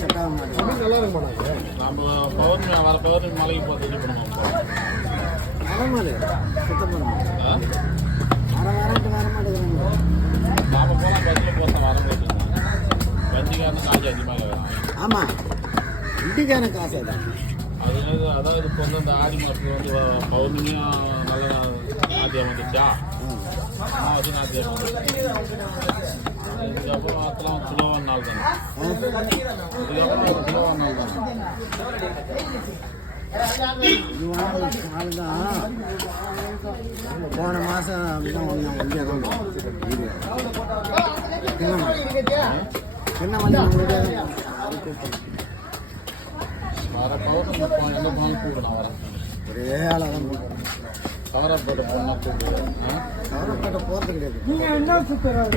Set ஆக மாட்டேங்குது. நல்லா இருக்க மாட்டாங்க. நம்ம பௌர்ணமி வர பௌர்ணமி மலைக்கு போய் இது பண்ணுவோம். வரமாது சுத்தம் பண்ண வர மாட்டேங்கிறாங்க. நாம போனால் பஸ்ஸில் போகிறோம் வர மாட்டேங்குது. வண்டிக்காரன் காசு அதிகமாக வேணும். ஆமாம், வண்டிக்கான காசு அது. அதாவது இப்போ வந்து அந்த ஆடி மாதத்துக்கு வந்து பௌர்ணமியும் நல்ல நாத்தியம் வந்துச்சா, அமாவாசை நாத்தியம் வந்துச்சு. இதுக்கப்புறம் அதெல்லாம் சுலவான நாள் தானே. இதுக்கப்புறம் சுலவான நாள் தானே. நாள் தான் போன மாதம் என்ன பண்ணி வர பௌர்ணமி எந்த போனாலும் கூப்பிடு. நான் வரேன். ஒரே ஆளாக தான் போகிறேன். கவரப்பேட்டை போனால் கூப்பிடுவேன். கவரப்பேட்டை போகிறது கிடையாது. நீங்கள் என்ன சூப்பராக